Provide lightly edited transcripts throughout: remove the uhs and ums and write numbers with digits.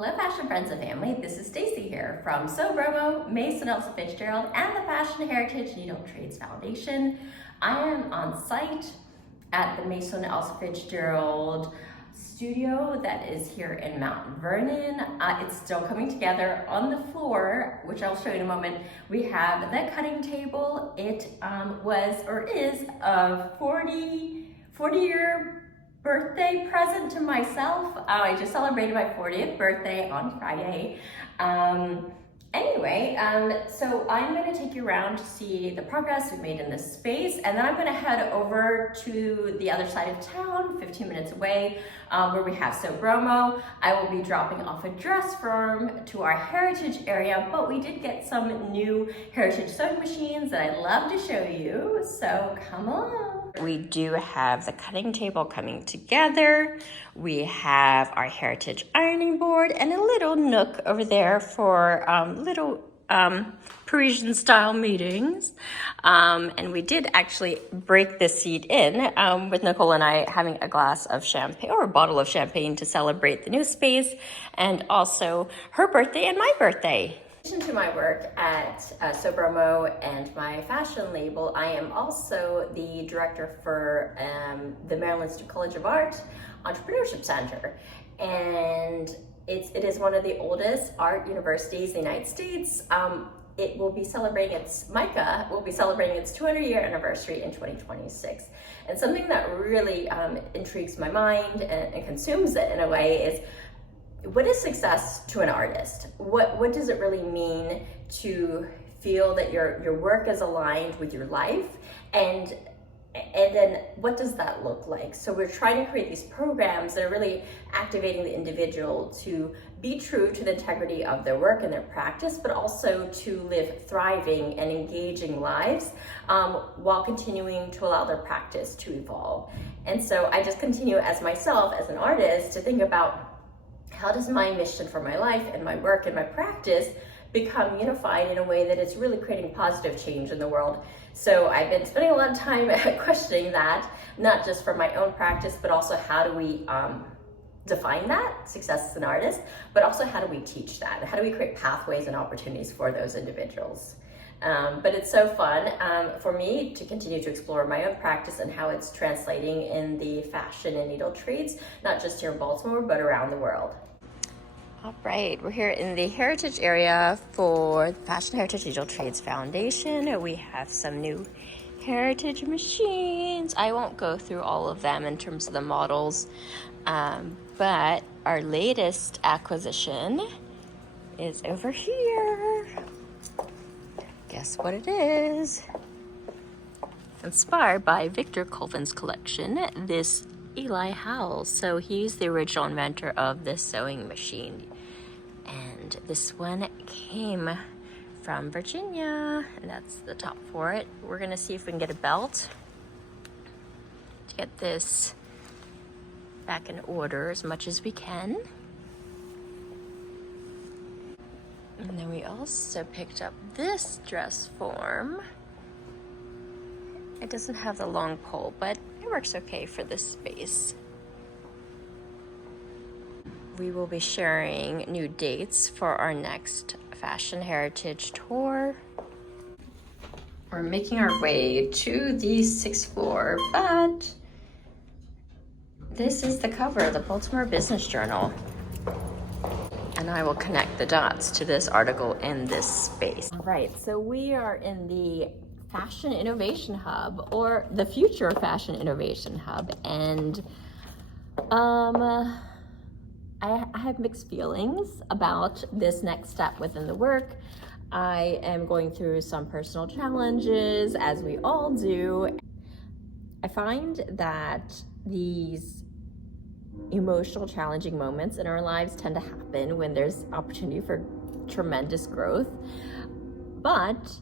Hello fashion friends and family, this is Stacy here from Sobromo, Mason Elsa Fitzgerald, and the Fashion Heritage Needle Trades Foundation. I am on site at the Mason Elsa Fitzgerald studio that is here in Mount Vernon. It's still coming together. On the floor, which I'll show you in a moment, we have the cutting table. It was or is a 40-year birthday present to myself. I just celebrated my 40th birthday on Friday. So I'm going to take you around to see the progress we've made in this space, and then I'm going to head over to the other side of town, 15 minutes away, where we have Sobromo. I will be dropping off a dress firm to our heritage area, but we did get some new heritage sewing machines that I'd love to show you, so come on. We do have the cutting table coming together. We have our heritage ironing board and a little nook over there for little Parisian style meetings. And we did actually break this seat in with Nicole and I having a glass of champagne or a bottle of champagne to celebrate the new space and also her birthday and my birthday. In addition to my work at Sobromo and my fashion label, I am also the director for the Maryland State College of Art Entrepreneurship Center. And it is one of the oldest art universities in the United States. It will be celebrating MICA will be celebrating its 200-year anniversary in 2026. And something that really intrigues my mind and consumes it in a way is, what is success to an artist? What does it really mean to feel that your work is aligned with your life? And then what does that look like? So we're trying to create these programs that are really activating the individual to be true to the integrity of their work and their practice, but also to live thriving and engaging lives while continuing to allow their practice to evolve. And so I just continue as myself, as an artist, to think about, how does my mission for my life and my work and my practice become unified in a way that is really creating positive change in the world? So I've been spending a lot of time questioning that, not just for my own practice, but also how do we define that, success as an artist, but also how do we teach that? How do we create pathways and opportunities for those individuals? But it's so fun for me to continue to explore my own practice and how it's translating in the fashion and needle trades, not just here in Baltimore, but around the world. All right, we're here in the heritage area for the Fashion Heritage Needle Trades Foundation. We have some new heritage machines. I won't go through all of them in terms of the models, but our latest acquisition is over here. Guess what it is? Inspired by Victor Colvin's collection, this Eli Howell. So he's the original inventor of this sewing machine. And this one came from Virginia, and that's the top for it. We're gonna see if we can get a belt to get this back in order as much as we can. And then we also picked up this dress form. It doesn't have the long pole, but it works okay for this space. We will be sharing new dates for our next Fashion Heritage tour. We're making our way to the 6th floor, but this is the cover of the Baltimore Business Journal. And I will connect the dots to this article in this space. All right, so we are in the Fashion Innovation Hub, or the Future Fashion Innovation Hub, and I have mixed feelings about this next step within the work. I am going through some personal challenges, as we all do. I find that these emotional, challenging moments in our lives tend to happen when there's opportunity for tremendous growth. But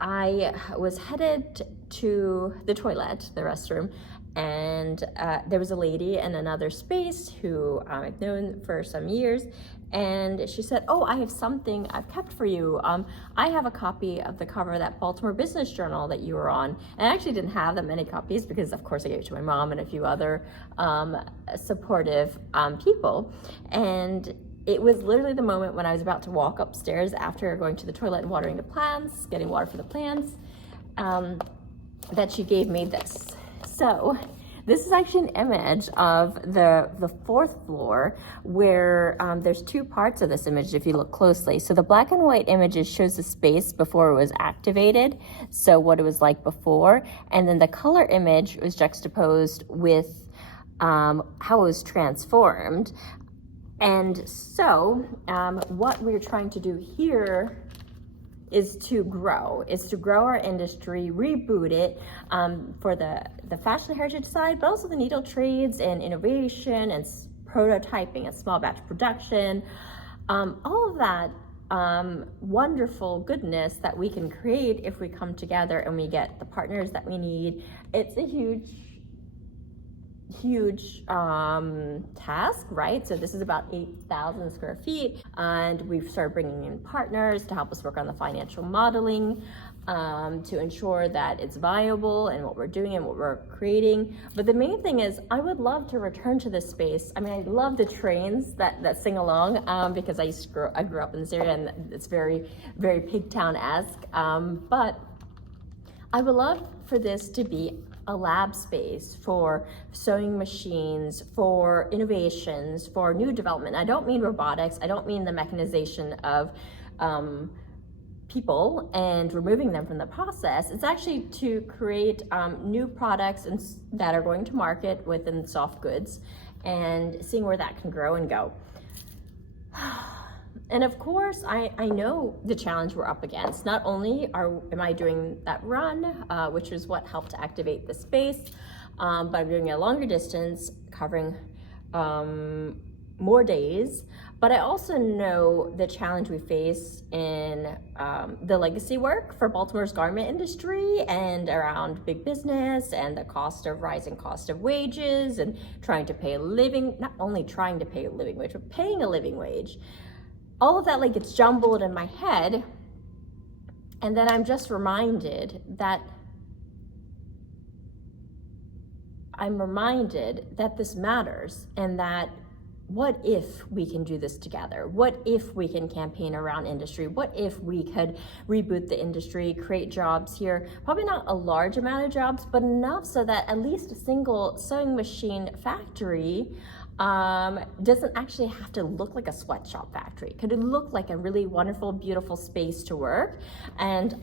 I was headed to the toilet, the restroom, and there was a lady in another space who I've known for some years, and she said, "Oh, I have something I've kept for you. I have a copy of the cover of that Baltimore Business Journal that you were on." And I actually didn't have that many copies because, of course, I gave it to my mom and a few other supportive people. And it was literally the moment when I was about to walk upstairs after going to the toilet and watering the plants, getting water for the plants, that she gave me this. So this is actually an image of the fourth floor where there's two parts of this image if you look closely. So the black and white images shows the space before it was activated, so what it was like before, and then the color image was juxtaposed with how it was transformed. And so what we're trying to do here is to grow our industry, reboot it for the fashion heritage side, but also the needle trades and innovation and prototyping and small batch production, all of that wonderful goodness that we can create if we come together and we get the partners that we need. It's a huge task, right? So this is about 8,000 square feet, and we've started bringing in partners to help us work on the financial modeling to ensure that it's viable and what we're doing and what we're creating. But the main thing is I would love to return to this space. I mean, I love the trains that sing along because I grew up in this area and it's very, very Pigtown-esque. But I would love for this to be a lab space for sewing machines, for innovations, for new development. I don't mean robotics. I don't mean the mechanization of people and removing them from the process. It's actually to create new products that are going to market within soft goods and seeing where that can grow and go. And of course, I know the challenge we're up against. Not only am I doing that run, which is what helped to activate the space, but I'm doing a longer distance, covering more days. But I also know the challenge we face in the legacy work for Baltimore's garment industry and around big business and the rising cost of wages and trying to pay a living, not only trying to pay a living wage, but paying a living wage. All of that gets jumbled in my head, and then I'm just reminded that this matters, and that what if we can do this together? What if we can campaign around industry? What if we could reboot the industry, create jobs here? Probably not a large amount of jobs, but enough so that at least a single sewing machine factory doesn't actually have to look like a sweatshop factory. Could it look like a really wonderful, beautiful space to work and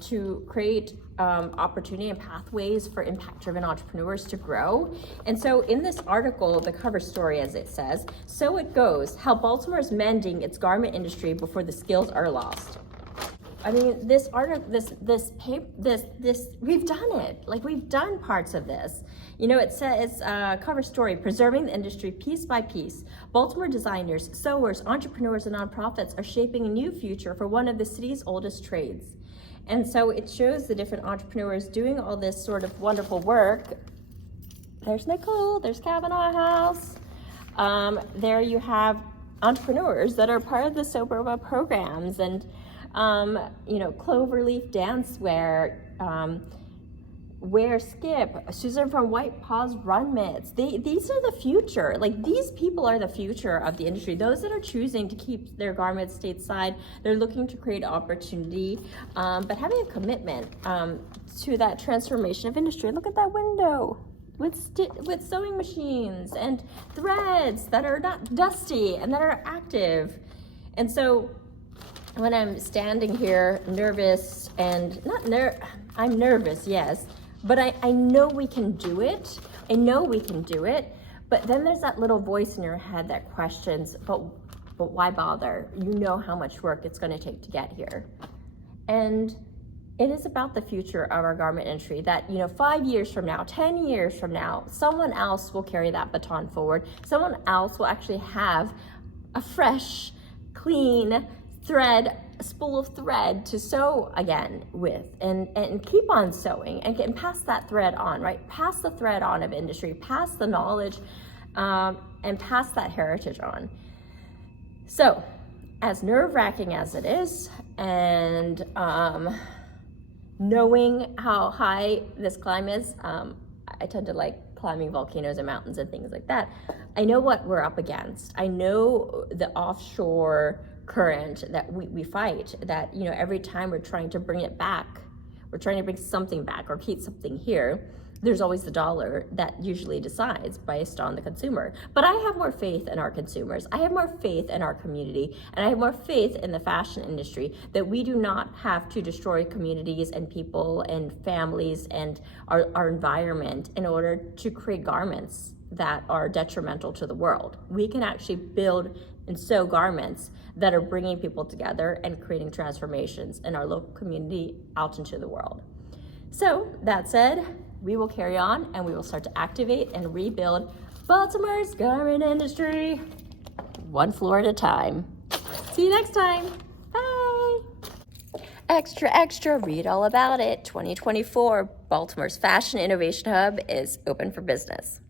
to create opportunity and pathways for impact-driven entrepreneurs to grow? And so in this article, the cover story, as it says, "So it goes, how Baltimore is mending its garment industry before the skills are lost." I mean, this article, we've done it. We've done parts of this. You know, it says, cover story, preserving the industry piece by piece. Baltimore designers, sewers, entrepreneurs, and nonprofits are shaping a new future for one of the city's oldest trades. And so it shows the different entrepreneurs doing all this sort of wonderful work. There's Nicole, there's Kavanaugh House. There you have entrepreneurs that are part of the SoBROMA programs, and Cloverleaf Dancewear, Wear Skip, Susan from White Paws Run Mitts. These are the future. These people are the future of the industry. Those that are choosing to keep their garments stateside, they're looking to create opportunity, but having a commitment to that transformation of industry. Look at that window with sewing machines and threads that are not dusty and that are active. And so when I'm standing here nervous and I'm nervous, yes, but I know we can do it. I know we can do it. But then there's that little voice in your head that questions, but why bother? You know how much work it's going to take to get here. And it is about the future of our garment industry that, 5 years from now, 10 years from now, someone else will carry that baton forward. Someone else will actually have a fresh, clean spool of thread to sew again with and keep on sewing and pass that thread on, right? Pass the thread on of industry, pass the knowledge, and pass that heritage on. So, as nerve-wracking as it is, and knowing how high this climb is, I tend to climbing volcanoes and mountains and things like that. I know what we're up against. I know the offshore current that we fight, that, you know, every time we're trying to bring it back, we're trying to bring something back or keep something here, there's always the dollar that usually decides based on the consumer. But I have more faith in our consumers. I have more faith in our community, and I have more faith in the fashion industry that we do not have to destroy communities and people and families and our environment in order to create garments that are detrimental to the world. We can actually build and sew garments that are bringing people together and creating transformations in our local community out into the world. So that said, we will carry on and we will start to activate and rebuild Baltimore's garment industry one floor at a time. See you next time. Bye. Extra, extra, read all about it. 2024, Baltimore's Fashion Innovation Hub is open for business.